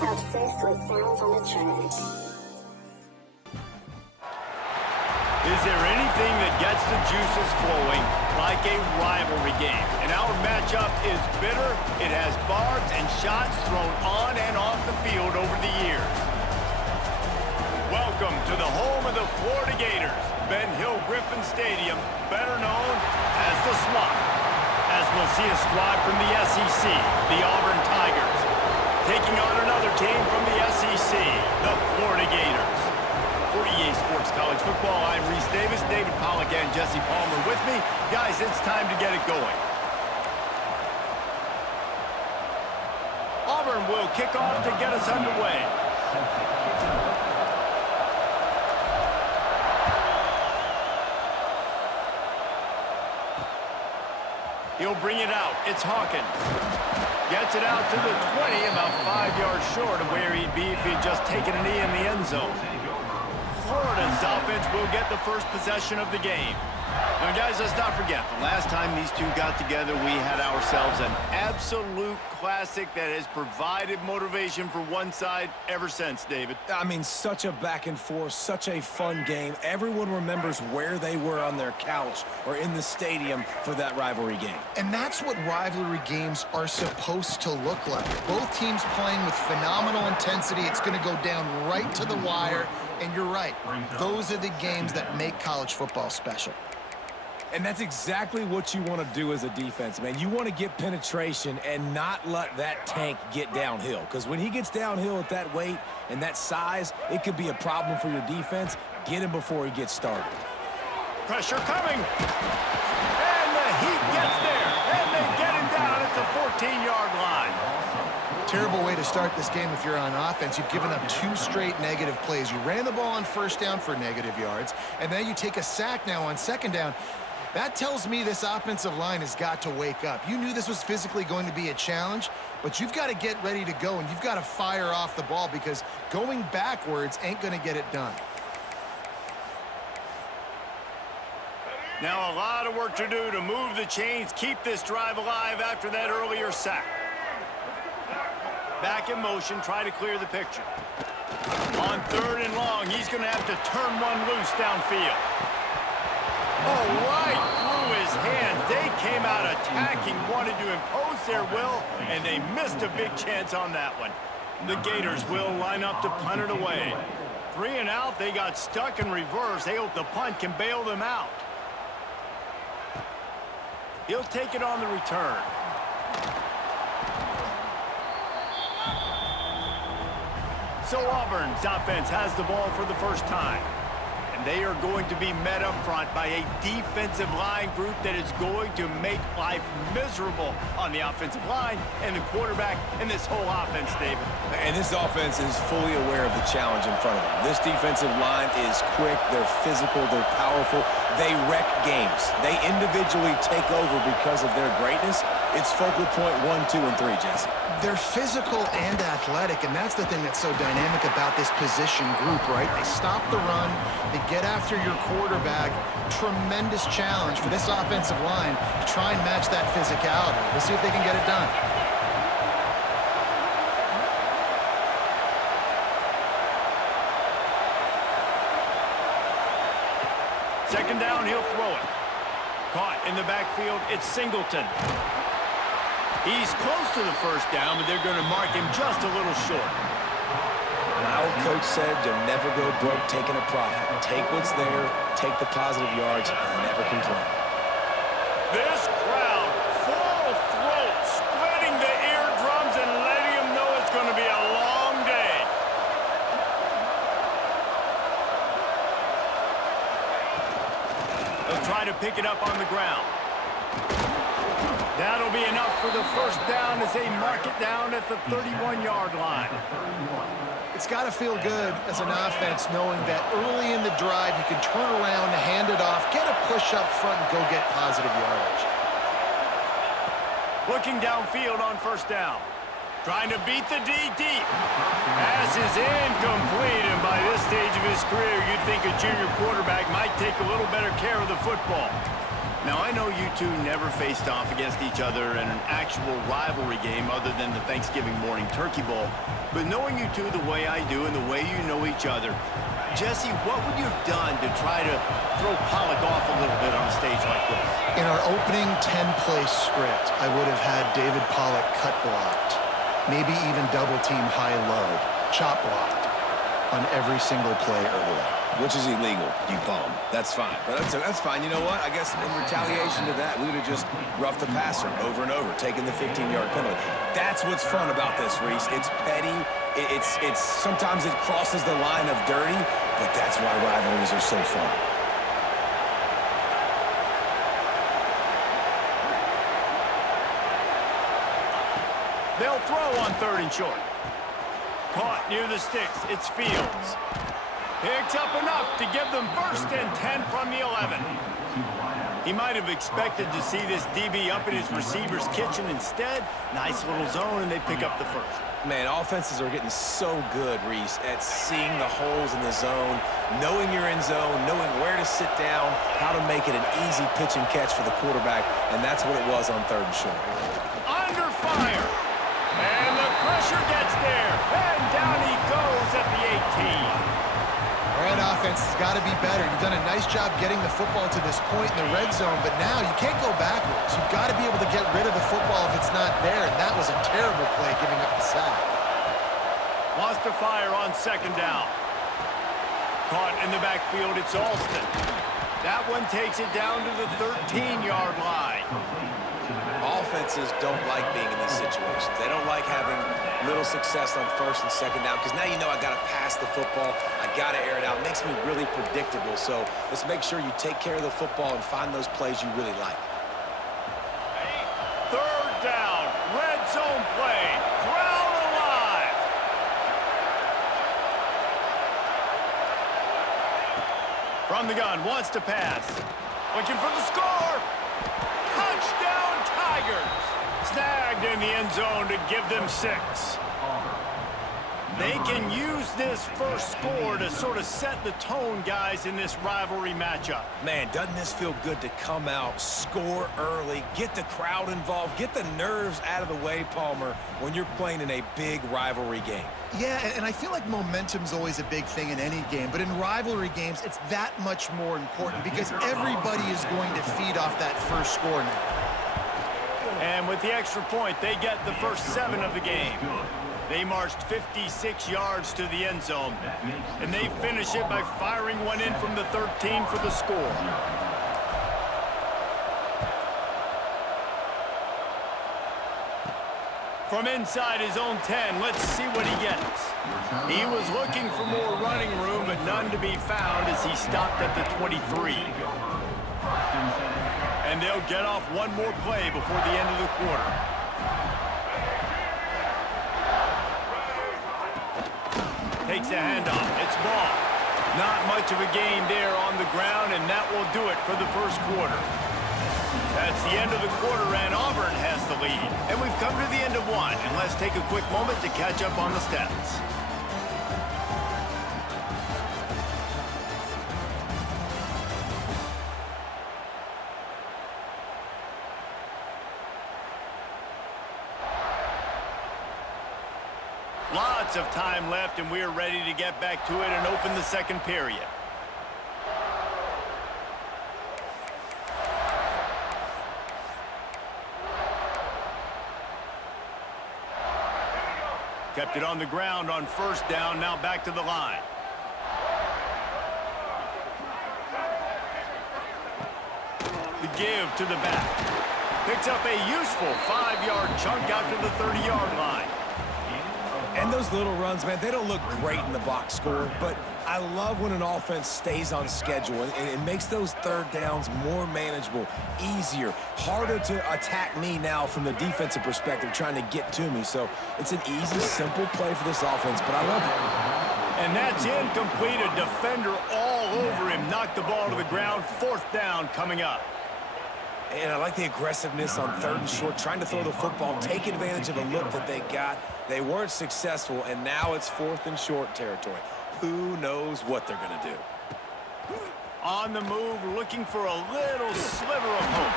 Obsessed with sounds on the track. Is there anything that gets the juices flowing like a rivalry game? And our matchup is bitter. It has barbs and shots thrown on and off the field over the years. Welcome to the home of the Florida Gators, Ben Hill Griffin Stadium, better known as the Swamp. As we'll see a squad from the SEC, the Auburn Tigers, taking on another team from the SEC, the Florida Gators. For EA Sports College Football, I'm Reese Davis, David Pollack, and Jesse Palmer with me. Guys, it's time to get it going. Auburn will kick off to get us underway. He'll bring it out. It's Hawkins. Gets it out to the 20, about 5 yards short of where he'd be if he'd just taken a knee in the end zone. Florida's offense will get the first possession of the game. Now, guys, let's not forget, the last time these two got together, we had ourselves an absolute classic that has provided motivation for one side ever since, David. I mean, such a back and forth, such a fun game. Everyone remembers where they were on their couch or in the stadium for that rivalry game. And that's what rivalry games are supposed to look like. Both teams playing with phenomenal intensity. It's going to go down right to the wire. And you're right, those are the games that make college football special. And that's exactly what you want to do as a defense, man. You want to get penetration and not let that tank get downhill. Because when he gets downhill at that weight and that size, it could be a problem for your defense. Get him before he gets started. Pressure coming. And the Heat gets there. And they get him down at the 14-yard line. Terrible way to start this game if you're on offense. You've given up 2 straight negative plays. You ran the ball on first down for negative yards, and then you take a sack now on second down. That tells me this offensive line has got to wake up. You knew this was physically going to be a challenge, but you've got to get ready to go, and you've got to fire off the ball because going backwards ain't going to get it done. Now a lot of work to do to move the chains, keep this drive alive after that earlier sack. Back in motion, try to clear the picture. On 3rd and long, he's going to have to turn one loose downfield. Oh, right through his hands. They came out attacking, wanted to impose their will, and they missed a big chance on that one. The Gators will line up to punt it away. 3 and out, they got stuck in reverse. They hope the punt can bail them out. He'll take it on the return. So Auburn's offense has the ball for the first time. And they are going to be met up front by a defensive line group that is going to make life miserable on the offensive line and the quarterback and this whole offense, David. And this offense is fully aware of the challenge in front of them. This defensive line is quick, they're physical, they're powerful. They wreck games. They individually take over because of their greatness. It's focal point 1, 2, and 3, Jesse. They're physical and athletic, and that's the thing that's so dynamic about this position group, right? They stop the run, they get after your quarterback. Tremendous challenge for this offensive line to try and match that physicality. We'll see if they can get it done. Second down, he'll throw it. Caught in the backfield, it's Singleton. He's close to the first down, but they're going to mark him just a little short. My old coach said you'll never go broke taking a profit. Take what's there, take the positive yards, and never complain. This crowd, full throat, splitting the eardrums and letting them know it's going to be a long day. They'll try to pick it up on the ground. That'll be enough for the first down as they mark it down at the 31-yard line. It's got to feel good as an offense knowing that early in the drive you can turn around, hand it off, get a push up front, and go get positive yardage. Looking downfield on first down. Trying to beat the D deep. Pass is incomplete, and by this stage of his career, you'd think a junior quarterback might take a little better care of the football. Now, I know you two never faced off against each other in an actual rivalry game other than the Thanksgiving morning turkey bowl. But knowing you two the way I do and the way you know each other, Jesse, what would you have done to try to throw Pollock off a little bit on a stage like this? In our opening 10-play script, I would have had David Pollock cut blocked, maybe even double-team high-low, chop blocked on every single play early. Which is illegal, you bum. That's fine. But that's fine. You know what? I guess in retaliation to that, we would have just roughed the passer over and over, taking the 15-yard penalty. That's what's fun about this, Reese. It's petty. It's sometimes it crosses the line of dirty, but that's why rivalries are so fun. They'll throw on 3rd and short. Caught near the sticks. It's Fields. Picks up enough to give them 1st and 10 from the 11. He might have expected to see this DB up in his receiver's kitchen. Instead, nice little zone, and they pick up the 1st. Man, offenses are getting so good, Reese, at seeing the holes in the zone, knowing your end zone, knowing where to sit down, how to make it an easy pitch and catch for the quarterback, and that's what it was on 3rd and short. Under fire. And the pressure gets there. And down he goes at the 18. All right, offense has got to be better. You've done a nice job getting the football to this point in the red zone, but now you can't go backwards. You've got to be able to get rid of the football if it's not there, and that was a terrible play giving up the sack. Lost to fire on 2nd down. Caught in the backfield, it's Alston. That one takes it down to the 13-yard line. Offenses don't like being in these situations. They don't like having little success on 1st and 2nd down because now you know I got to pass the football. I got to air it out. It makes me really predictable. So let's make sure you take care of the football and find those plays you really like. 3rd down, red zone play, crowd alive. From the gun, wants to pass. Looking for the score. Touchdown, Tigers. Snagged in the end zone to give them 6. They can use this first score to sort of set the tone, guys, in this rivalry matchup. Man, doesn't this feel good to come out, score early, get the crowd involved, get the nerves out of the way, Palmer, when you're playing in a big rivalry game? Yeah, and I feel like momentum's always a big thing in any game, but in rivalry games, it's that much more important because everybody is going to feed off that first score now. And with the extra point, they get the first 7 of the game. They marched 56 yards to the end zone, and they finish it by firing one in from the 13 for the score. From inside his own 10, let's see what he gets. He was looking for more running room, but none to be found as he stopped at the 23. And they'll get off one more play before the end of the quarter. Takes the handoff. It's ball. Not much of a gain there on the ground, and that will do it for the first quarter. That's the end of the quarter, and Auburn has the lead. And we've come to the end of one, and let's take a quick moment to catch up on the stats. Lots of time left, and we're ready to get back to it and open the second period. Kept it on the ground on 1st down, now back to the line. The give to the back. Picks up a useful 5-yard chunk out to the 30-yard line. And those little runs, man, they don't look great in the box score, but I love when an offense stays on schedule and it makes those 3rd downs more manageable, easier, harder to attack me now from the defensive perspective trying to get to me. So it's an easy, simple play for this offense, but I love it. And that's incomplete. A defender all over him. Knocked the ball to the ground. 4th down coming up. And I like the aggressiveness on 3rd and short, trying to throw the football, take advantage of a look that they got. They weren't successful, and now it's 4th and short territory. Who knows what they're going to do? On the move, looking for a little sliver of hope.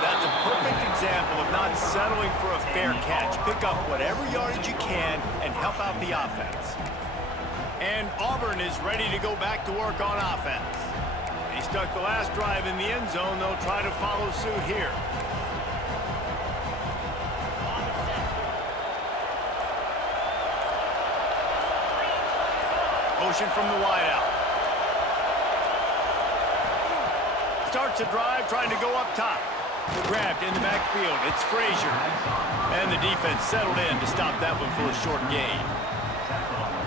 That's a perfect example of not settling for a fair catch. Pick up whatever yardage you can and help out the offense. And Auburn is ready to go back to work on offense. They stuck the last drive in the end zone. They'll try to follow suit here. Motion from the wideout. Starts a drive, trying to go up top. Grabbed in the backfield. It's Frazier. And the defense settled in to stop that one for a short gain.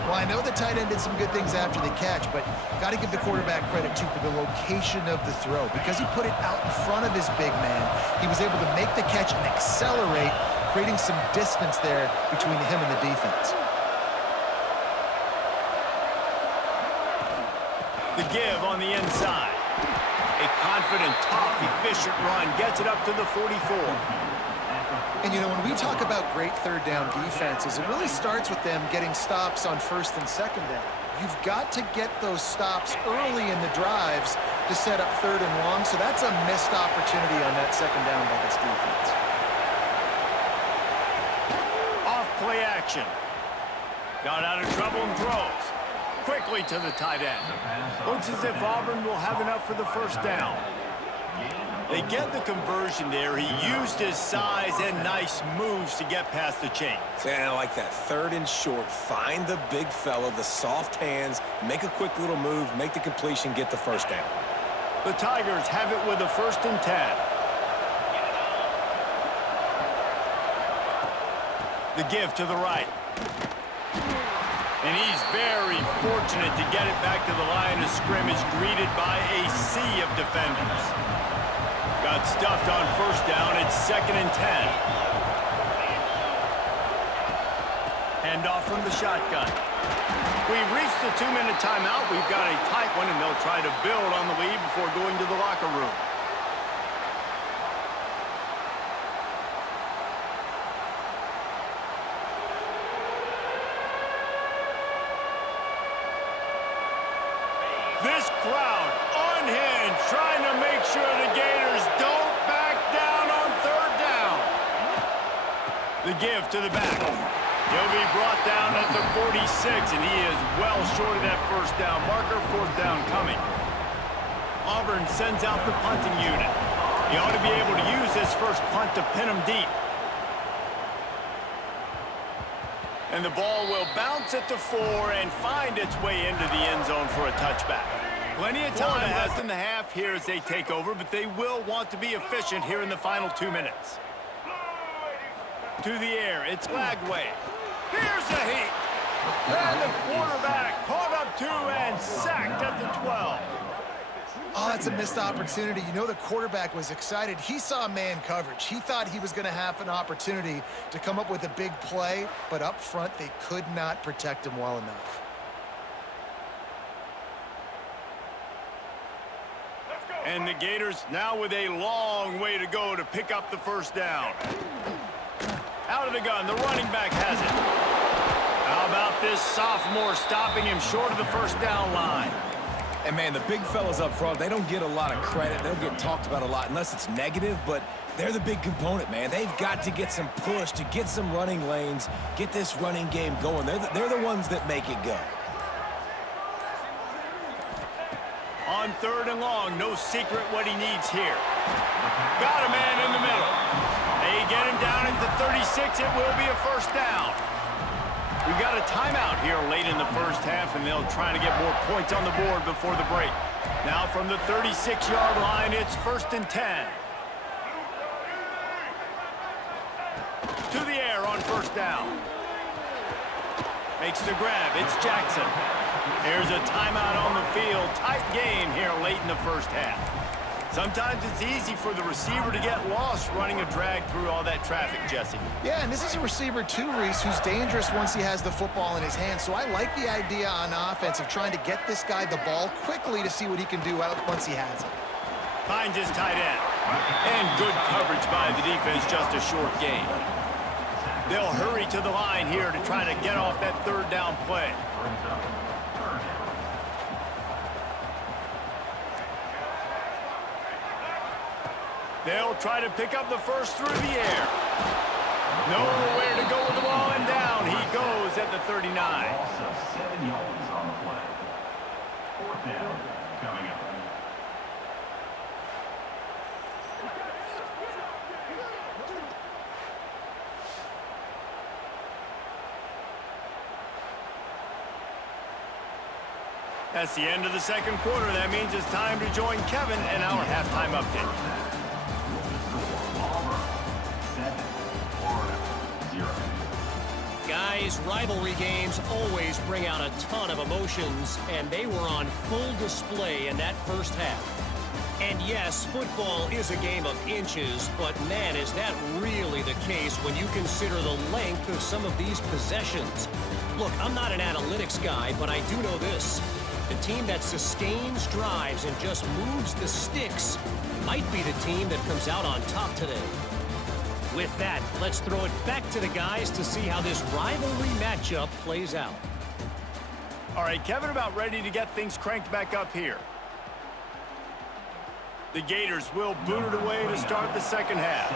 Well, I know the tight end did some good things after the catch, but got to give the quarterback credit, too, for the location of the throw. Because he put it out in front of his big man, he was able to make the catch and accelerate, creating some distance there between him and the defense. The give on the inside. A confident, tough, efficient run gets it up to the 44. And, you know, when we talk about great third down defenses, it really starts with them getting stops on first and second down. You've got to get those stops early in the drives to set up third and long, so that's a missed opportunity on that second down by this defense. Off play action. Got out of trouble and throws. Quickly to the tight end. Looks as if Auburn will have enough for the first down. They get the conversion there. He used his size and nice moves to get past the chains. And I like that. Third and short. Find the big fella, the soft hands, make a quick little move, make the completion, get the first down. The Tigers have it with a 1st and 10. The give to the right. And he's very fortunate to get it back to the line of scrimmage, greeted by a sea of defenders. Got stuffed on first down. It's 2nd and 10. Handoff from the shotgun. We've reached the 2-minute timeout. We've got a tight one, and they'll try to build on the lead before going to the locker room. This crowd unhinged, trying to make sure the Gators don't back down on third down. The give to the back. He'll be brought down at the 46, and he is well short of that first down marker. 4th down coming. Auburn sends out the punting unit. He ought to be able to use this first punt to pin him deep. And the ball will bounce at the 4 and find its way into the end zone for a touchback. Plenty of time left in the half here as they take over, but they will want to be efficient here in the final 2 minutes. To the air, it's Lagway. Here's a heat. And the quarterback caught up to and sacked at the 12. Oh, that's a missed opportunity. You know, the quarterback was excited. He saw man coverage. He thought he was going to have an opportunity to come up with a big play, but up front, they could not protect him well enough. And the Gators now with a long way to go to pick up the first down. Out of the gun, the running back has it. How about this sophomore stopping him short of the first down line? And, man, the big fellas up front, they don't get a lot of credit. They don't get talked about a lot unless it's negative, but they're the big component, man. They've got to get some push, to get some running lanes, get this running game going. They're the ones that make it go. On 3rd and long, no secret what he needs here. Got a man in the middle. They get him down at the 36. It will be a first down. We've got a timeout here late in the first half, and they'll try to get more points on the board before the break. Now from the 36-yard line, it's 1st and 10. To the air on first down. Makes the grab. It's Jackson. There's a timeout on the field. Tight game here late in the first half. Sometimes it's easy for the receiver to get lost running a drag through all that traffic, Jesse. Yeah, and this is a receiver too, Reese, who's dangerous once he has the football in his hands. So I like the idea on offense of trying to get this guy the ball quickly to see what he can do once he has it. Finds his tight end. And good coverage by the defense, just a short gain. They'll hurry to the line here to try to get off that 3rd down play. They'll try to pick up the first through the air. Nowhere to go with the ball, and down he goes at the 39. Also 7 yards on the play. 4th down coming up. That's the end of the second quarter. That means it's time to join Kevin in our halftime update. Auburn 7, Florida 0. Guys, rivalry games always bring out a ton of emotions, and they were on full display in that first half. And yes, football is a game of inches, but man, is that really the case when you consider the length of some of these possessions. Look, I'm not an analytics guy, but I do know this. The team that sustains drives and just moves the sticks might be the team that comes out on top today. With that, let's throw it back to the guys to see how this rivalry matchup plays out. All right, Kevin, about ready to get things cranked back up here. The Gators will boot it away to start the second half.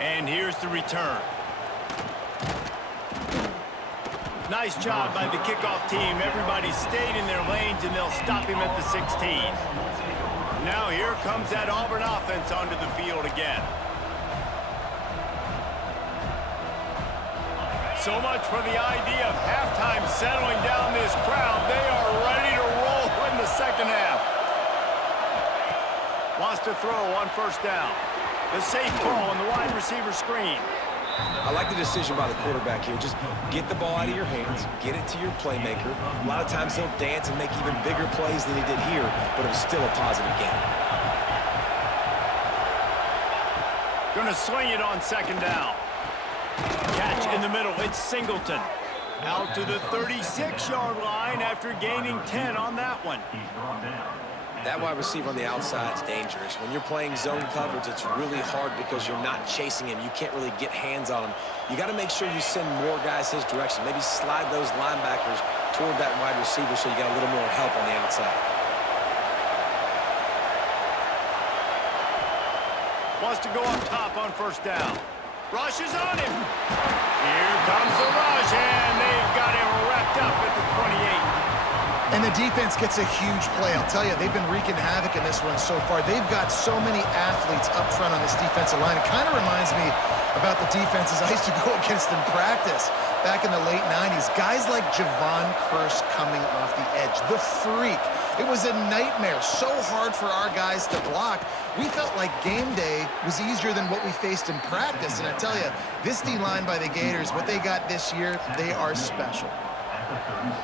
And here's the return. Nice job by the kickoff team. Everybody stayed in their lanes, and they'll stop him at the 16. Now here comes that Auburn offense onto the field again. So much for the idea of halftime settling down this crowd. They are ready to roll in the second half. Wants to throw on first down. The safe call on the wide receiver screen. I like the decision by the quarterback here. Just get the ball out of your hands, get it to your playmaker. A lot of times he'll dance and make even bigger plays than he did here, but it was still a positive game. Gonna swing it on second down. Catch in the middle, it's Singleton. Out to the 36-yard line after gaining 10 on that one. He's brought down. That wide receiver on the outside is dangerous. When you're playing zone coverage, it's really hard because you're not chasing him. You can't really get hands on him. You got to make sure you send more guys his direction. Maybe slide those linebackers toward that wide receiver so you got a little more help on the outside. Wants to go up top on first down. Rush is on him. Here comes the rush, and they've got him wrapped up at the 28. And the defense gets a huge play. I'll tell you, they've been wreaking havoc in this one so far. They've got so many athletes up front on this defensive line. It kind of reminds me about the defenses I used to go against in practice back in the late 90s. Guys like Javon Curse coming off the edge. The freak. It was a nightmare. So hard for our guys to block. We felt like game day was easier than what we faced in practice. And I tell you, this D-line by the Gators, what they got this year, they are special.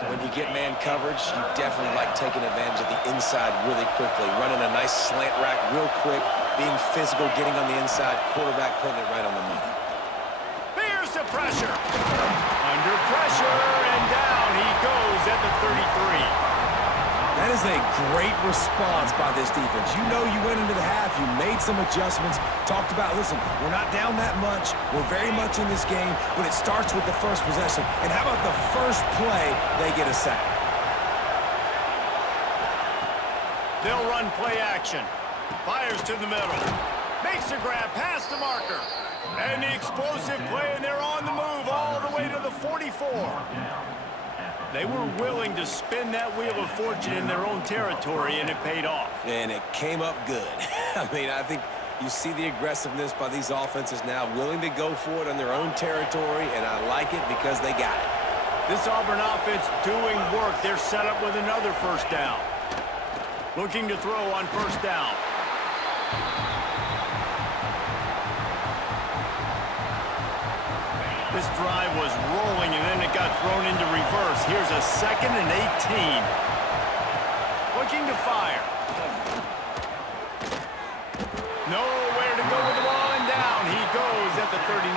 When you get man coverage, you definitely like taking advantage of the inside really quickly, running a nice slant rack real quick, being physical, getting on the inside, quarterback putting it right on the money. Here's the pressure. Under pressure, and down he goes at the 33. That is a great response by this defense. You know you went into the half, you made some adjustments, talked about, listen, we're not down that much, we're very much in this game, but it starts with the first possession. And how about the first play, they get a sack? They'll run play action. Fires to the middle. Makes a grab past the marker. And the explosive play, and they're on the move all the way to the 44. They were willing to spin that wheel of fortune in their own territory, and it paid off. And it came up good. I mean, I think you see the aggressiveness by these offenses now, willing to go for it on their own territory, and I like it because they got it. This Auburn offense doing work. They're set up with another first down. Looking to throw on first down. This drive was rolling, and then it got thrown into reverse. Here's a 2nd and 18. Looking to fire. Nowhere to go with the ball, and down he goes at the 39.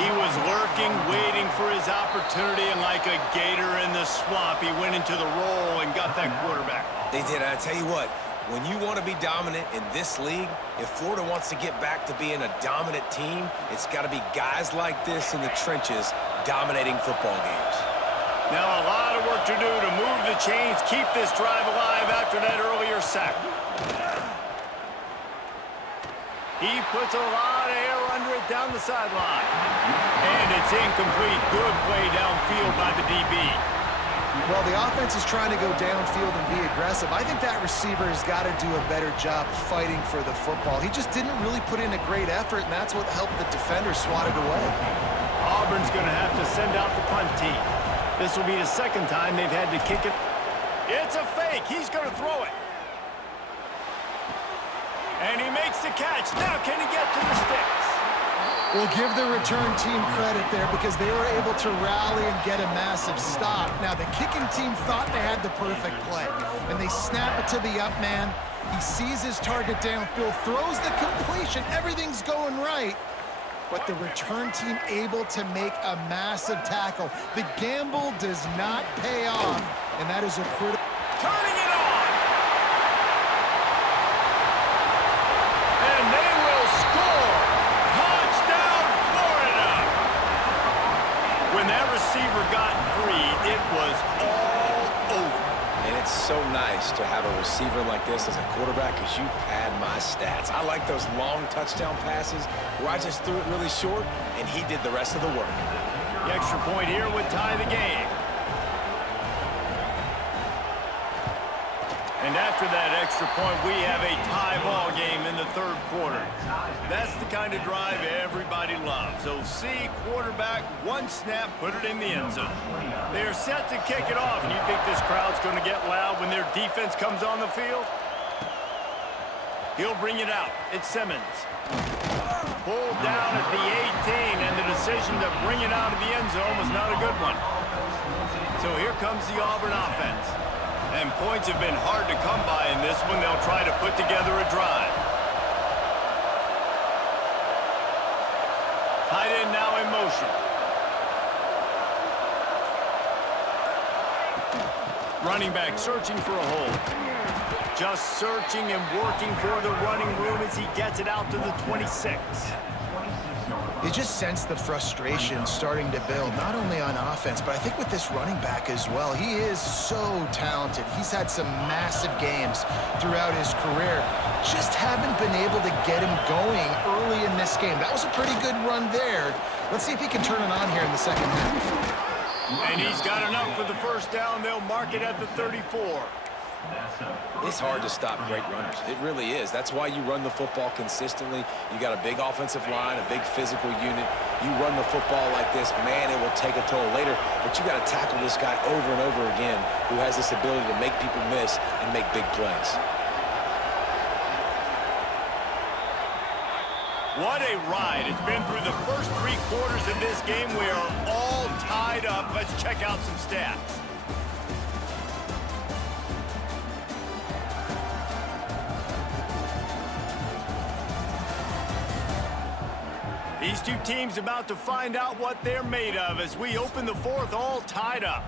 He was lurking, waiting for his opportunity, and like a gator in the swamp, he went into the roll and got that quarterback. They did. I tell you what, when you want to be dominant in this league, if Florida wants to get back to being a dominant team, it's got to be guys like this in the trenches dominating football games. Now a lot of work to do to move the chains, keep this drive alive after that earlier sack. He puts a lot of air under it down the sideline. And it's incomplete. Good play downfield by the DB. Well, the offense is trying to go downfield and be aggressive. I think that receiver has got to do a better job fighting for the football. He just didn't really put in a great effort, and that's what helped the defender swat it away. Auburn's going to have to send out the punt team. This will be the second time they've had to kick it. It's a fake. He's going to throw it. And he makes the catch. Now can he get to the sticks? We'll give the return team credit there because they were able to rally and get a massive stop. Now, the kicking team thought they had the perfect play, and they snap it to the up man. He sees his target downfield, throws the completion. Everything's going right. But the return team able to make a massive tackle. The gamble does not pay off, and that is a critical. Turning it on. And they will score. Touchdown, Florida. When that receiver got free, it was all over. And it's so nice to have a receiver like this as a quarterback because you pad my stats. I like those long touchdown passes where I just threw it really short and he did the rest of the work. The extra point here would tie the game. And after that extra point, we have a tie ball game in the third quarter. That's the kind of drive everybody loves. OC, quarterback, one snap, put it in the end zone. They are set to kick it off, and you think this crowd's going to get loud when their defense comes on the field? He'll bring it out. It's Simmons. Pulled down at the 18, and the decision to bring it out of the end zone was not a good one. So here comes the Auburn offense. And points have been hard to come by in this one. They'll try to put together a drive. Tight end now in motion. Running back searching for a hole. Just searching and working for the running room as he gets it out to the 26. You just sense the frustration starting to build, not only on offense, but I think with this running back as well. He is so talented. He's had some massive games throughout his career. Just haven't been able to get him going early in this game. That was a pretty good run there. Let's see if he can turn it on here in the second half. And he's got enough for the first down. They'll mark it at the 34. It's hard to stop great runners. It really is. That's why you run the football consistently. You got a big offensive line, a big physical unit. You run the football like this, man, it will take a toll later. But you got to tackle this guy over and over again who has this ability to make people miss and make big plays. What a ride. It's been through the first 3 quarters of this game. We are all tied up. Let's check out some stats. These two teams about to find out what they're made of as we open the fourth, all tied up.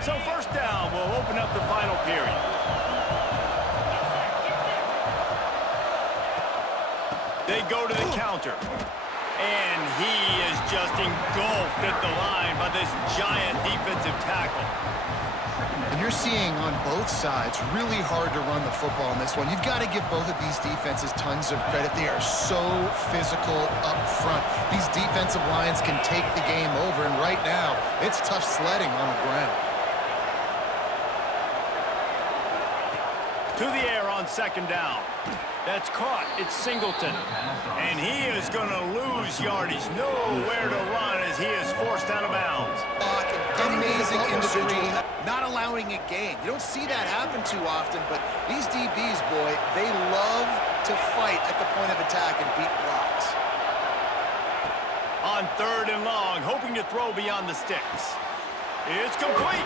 So first down, we'll open up the final period. They go to the counter. And he is just engulfed at the line by this giant defensive tackle. And you're seeing on both sides really hard to run the football in this one. You've got to give both of these defenses tons of credit. They are so physical up front. These defensive lines can take the game over, and right now, it's tough sledding on the ground. To the air on second down. That's caught. It's Singleton. And he is going to lose yardage. Nowhere to run as he is forced out of bounds. Amazing individual, not allowing a gain. You don't see that happen too often, but these DBs, boy, they love to fight at the point of attack and beat blocks. On third and long, hoping to throw beyond the sticks. It's complete.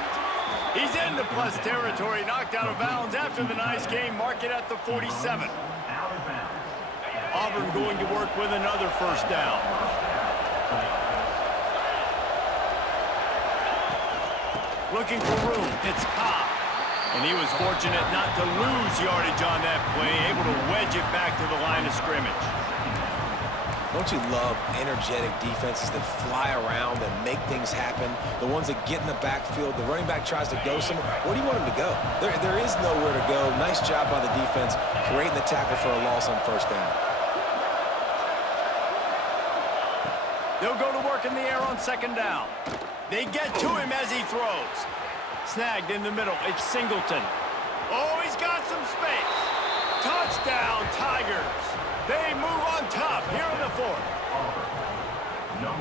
He's into plus territory, knocked out of bounds after the nice game. Mark it at the 47. Auburn going to work with another first down. Looking for room, it's Cobb. And he was fortunate not to lose yardage on that play, able to wedge it back to the line of scrimmage. Don't you love energetic defenses that fly around and make things happen? The ones that get in the backfield, the running back tries to go somewhere. Where do you want him to go? There is nowhere to go. Nice job by the defense creating the tackle for a loss on first down. They'll go to work in the air on second down. They get to him as he throws. Snagged in the middle. It's Singleton. Oh, he's got some space. Touchdown, Tigers. They move on top here in the fourth.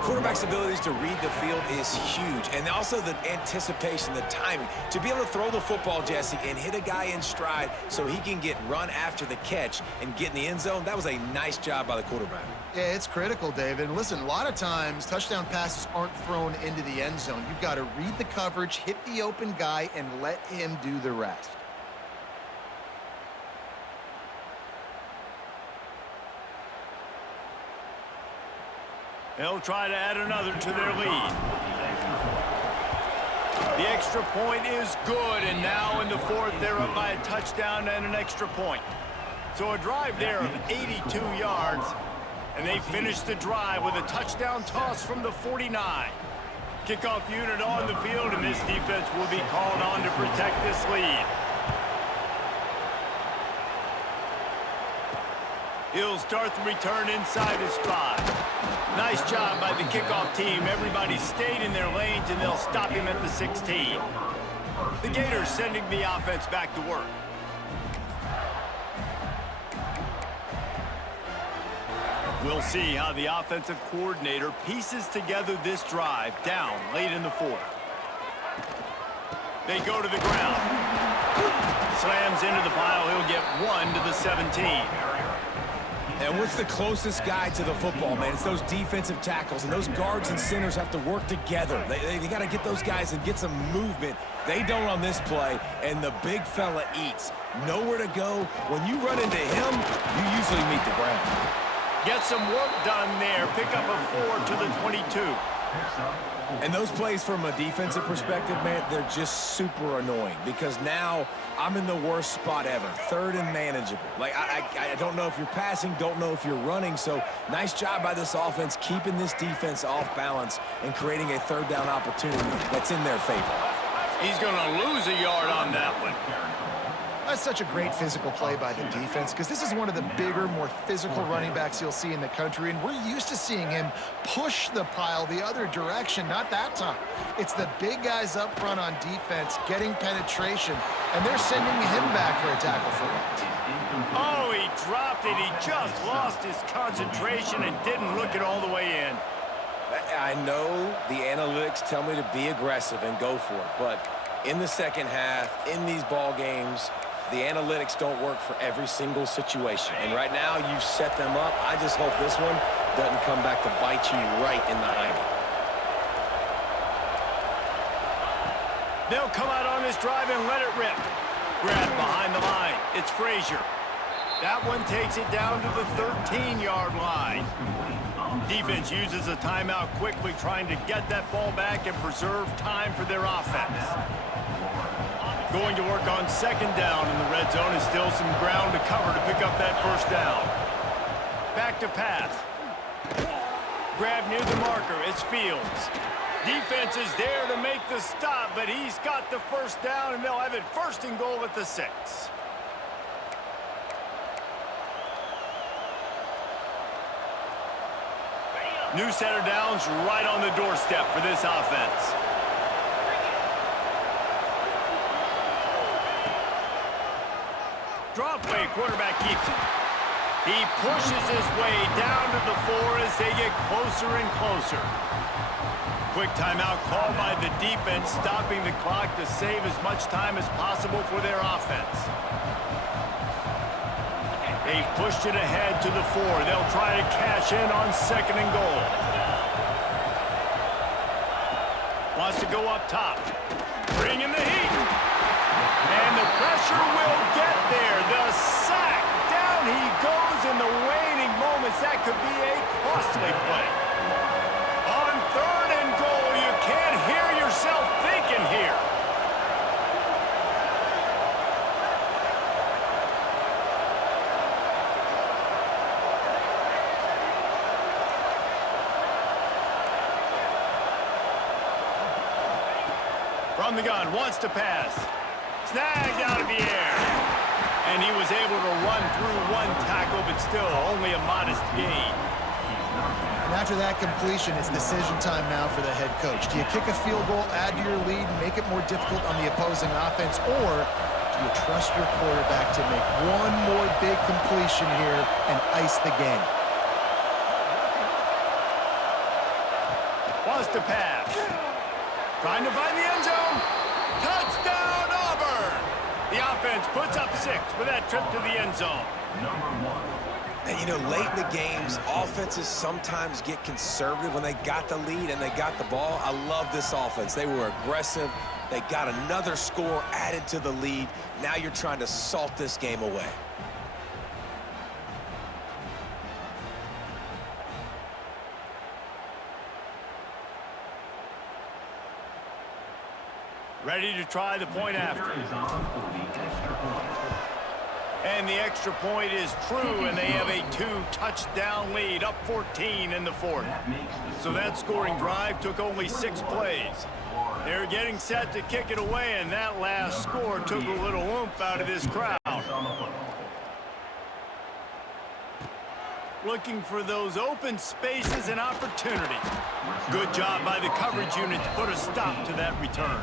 Quarterback's abilities to read the field is huge, and also the anticipation, the timing. To be able to throw the football, Jesse, and hit a guy in stride so he can get run after the catch and get in the end zone, that was a nice job by the quarterback. Yeah, it's critical, David. And listen, a lot of times touchdown passes aren't thrown into the end zone. You've got to read the coverage, hit the open guy, and let him do the rest. They'll try to add another to their lead. The extra point is good, and now in the fourth, they're up by a touchdown and an extra point. So a drive there of 82 yards, and they finish the drive with a touchdown toss from the 49. Kickoff unit on the field, and this defense will be called on to protect this lead. He'll start the return inside his 5. Nice job by the kickoff team. Everybody stayed in their lanes, and they'll stop him at the 16. The Gators sending the offense back to work. We'll see how the offensive coordinator pieces together this drive down late in the fourth. They go to the ground. Slams into the pile. He'll get 1 to the 17. And what's the closest guy to the football, man? It's those defensive tackles, and those guards and centers have to work together. They got to get those guys and get some movement. They don't on this play, and the big fella eats. Nowhere to go. When you run into him, you usually meet the ground. Get some work done there. Pick up a 4 to the 22. And those plays from a defensive perspective, man, they're just super annoying because now I'm in the worst spot ever. Third and manageable. Like, I don't know if you're passing, don't know if you're running. So nice job by this offense keeping this defense off balance and creating a third down opportunity that's in their favor. He's going to lose a yard on that one. That's such a great physical play by the defense because this is one of the bigger, more physical running backs you'll see in the country, and we're used to seeing him push the pile the other direction. Not that time. It's the big guys up front on defense getting penetration, and they're sending him back for a tackle for loss. Oh, he dropped it. He just lost his concentration and didn't look it all the way in. I know the analytics tell me to be aggressive and go for it, but in the second half, in these ball games, the analytics don't work for every single situation. And right now, you've set them up. I just hope this one doesn't come back to bite you right in the hiney. They'll come out on this drive and let it rip. Grab behind the line. It's Frazier. That one takes it down to the 13-yard line. Defense uses a timeout quickly, trying to get that ball back and preserve time for their offense. Going to work on second down in the red zone is still some ground to cover to pick up that first down. Back to pass. Grab near the marker. It's Fields. Defense is there to make the stop, but he's got the first down, and they'll have it first and goal at the 6. New set of downs right on the doorstep for this offense. Draw play, quarterback keeps it. He pushes his way down to the 4 as they get closer and closer. Quick timeout called by the defense, stopping the clock to save as much time as possible for their offense. They've pushed it ahead to the 4. They'll try to cash in on second and goal. Wants to go up top. Bring in the heat. And the pressure will get there. The sack. Down he goes in the waning moments. That could be a costly play. On third and goal, you can't hear yourself thinking here. From the gun, wants to pass. Snagged out of the air. And he was able to run through one tackle, but still only a modest gain. And after that completion, it's decision time now for the head coach. Do you kick a field goal, add to your lead, and make it more difficult on the opposing offense, or do you trust your quarterback to make one more big completion here and ice the game? Wants to pass. Trying to find the end zone. Touchdown, Auburn! The offense puts up 6 with that trip to the end zone. And, you know, late in the games, offenses sometimes get conservative when they got the lead and they got the ball. I love this offense. They were aggressive. They got another score added to the lead. Now you're trying to salt this game away. Ready to try the point after. And the extra point is true, and they have a 2-touchdown lead, up 14 in the 4th. So that scoring drive took only 6 plays. They're getting set to kick it away, and that last score took a little oomph out of this crowd. Looking for those open spaces and opportunity. Good job by the coverage unit to put a stop to that return.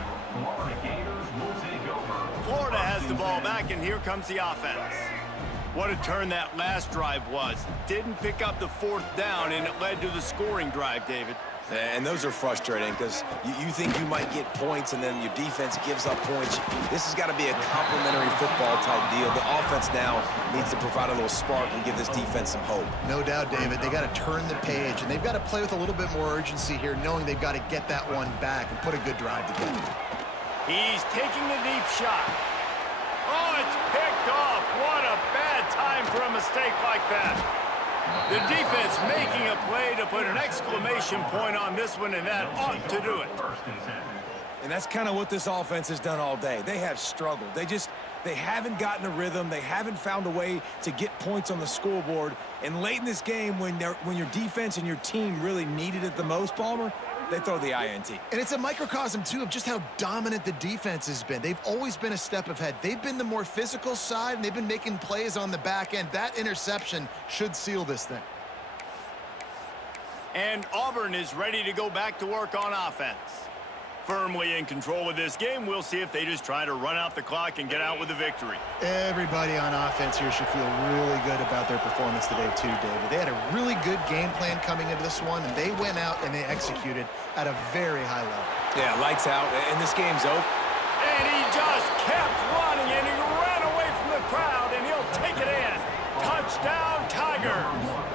Florida has the ball back, and here comes the offense. What a turn that last drive was. Didn't pick up the 4th down, and it led to the scoring drive, David. And those are frustrating because you think you might get points and then your defense gives up points. This has got to be a complementary football type deal. The offense now needs to provide a little spark and give this defense some hope. No doubt, David. They got to turn the page, and they've got to play with a little bit more urgency here, knowing they've got to get that one back and put a good drive together. He's taking the deep shot. Oh, it's picked off. What a bad time for a mistake like that. The defense making a play to put an exclamation point on this one, and that ought to do it. And that's kind of what this offense has done all day. They have struggled. They haven't gotten a rhythm. They haven't found a way to get points on the scoreboard. And late in this game, when your defense and your team really needed it the most, Palmer, they throw the INT. And it's a microcosm, too, of just how dominant the defense has been. They've always been a step ahead. They've been the more physical side, and they've been making plays on the back end. That interception should seal this thing. And Auburn is ready to go back to work on offense. Firmly in control of this game. We'll see if they just try to run out the clock and get out with a victory. Everybody on offense here should feel really good about their performance today, too, David. They had a really good game plan coming into this one, and they went out and they executed at a very high level. Yeah, lights out, and this game's over. And he just kept running, and he ran away from the crowd, and he'll take it in. Touchdown, Tigers!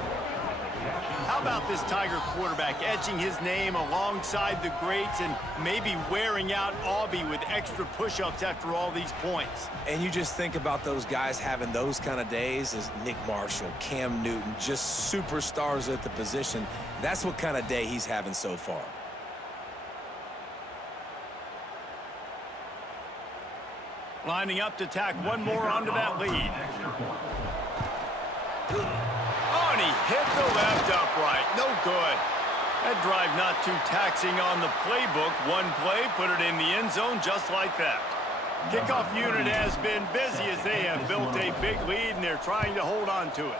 How about this Tiger quarterback etching his name alongside the greats and maybe wearing out Auburn with extra push-ups after all these points? And you just think about those guys having those kind of days as Nick Marshall, Cam Newton, just superstars at the position. That's what kind of day he's having so far. Lining up to tack one more onto that lead. Oh, and he hit the left upright. No good. That drive not too taxing on the playbook. One play, put it in the end zone just like that. Kickoff unit has been busy as they have built a big lead, and they're trying to hold on to it.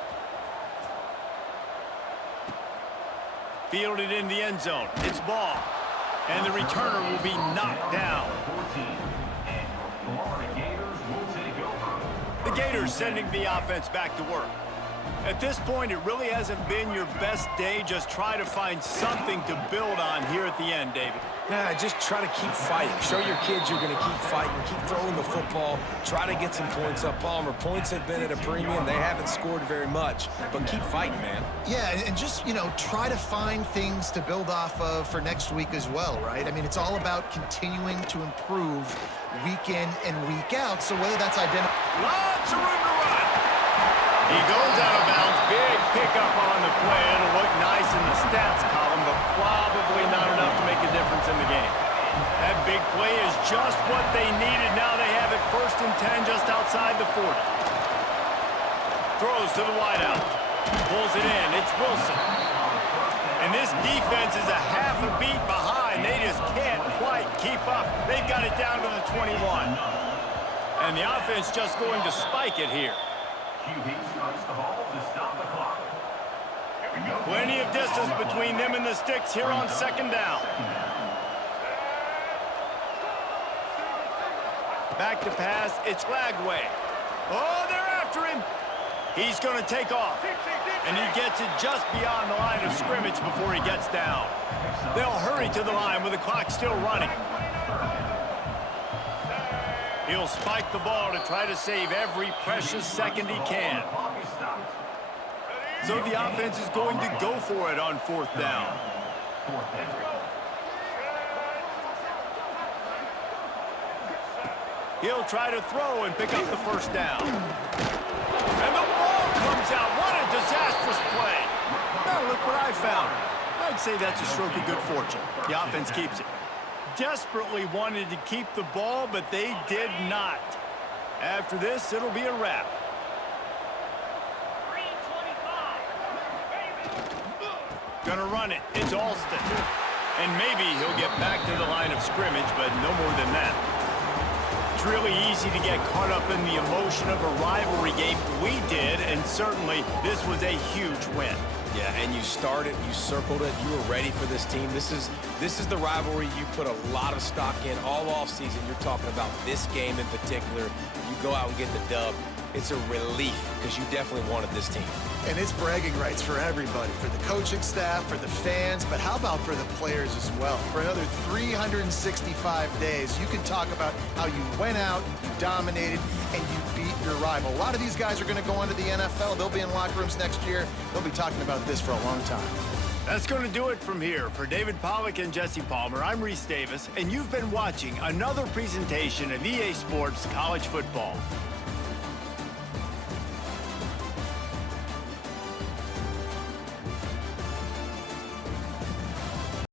Fielded in the end zone. It's ball. And the returner will be knocked down. The Gators sending the offense back to work. At this point, it really hasn't been your best day. Just try to find something to build on here at the end, David. Nah, just try to keep fighting. Show your kids you're going to keep fighting. Keep throwing the football. Try to get some points up. Palmer, points have been at a premium. They haven't scored very much, but keep fighting, man. Yeah, and just, you know, try to find things to build off of for next week as well, right? I mean, it's all about continuing to improve week in and week out. So whether that's identifying... Lots of room to run. He goes out of bounds. Big pickup on the play. It'll look nice in the stats column, but probably not enough to make a difference in the game. That big play is just what they needed. Now they have it 1st and 10 just outside the 40. Throws to the wideout. Pulls it in. It's Wilson. And this defense is a half a beat behind. They just can't quite keep up. They've got it down to the 21. And the offense just going to spike it here. QB strikes the ball to stop the clock. Here we go. Plenty of distance between them and the sticks here on second down. Back to pass, it's Lagway. Oh, they're after him. He's going to take off. And he gets it just beyond the line of scrimmage before he gets down. They'll hurry to the line with the clock still running. He'll spike the ball to try to save every precious second he can. So the offense is going to go for it on fourth down. He'll try to throw and pick up the first down. And the ball comes out. What a disastrous play. Now look what I found. I'd say that's a stroke of good fortune. The offense keeps it. Desperately wanted to keep the ball, but they did not. After this, it'll be a wrap. Gonna run it. It's Alston. And maybe he'll get back to the line of scrimmage, but no more than that. It's really easy to get caught up in the emotion of a rivalry game. We did, and certainly this was a huge win. Yeah, and you started, you circled it, you were ready for this team. This is the rivalry you put a lot of stock in all offseason. You're talking about this game in particular. You go out and get the dub. It's a relief because you definitely wanted this team. And it's bragging rights for everybody, for the coaching staff, for the fans, but how about for the players as well? For another 365 days, you can talk about how you went out, you dominated, and you beat your rival. A lot of these guys are going to go on to the NFL. They'll be in locker rooms next year. They'll be talking about this for a long time. That's going to do it from here. For David Pollack and Jesse Palmer, I'm Reese Davis, and you've been watching another presentation of EA Sports College Football.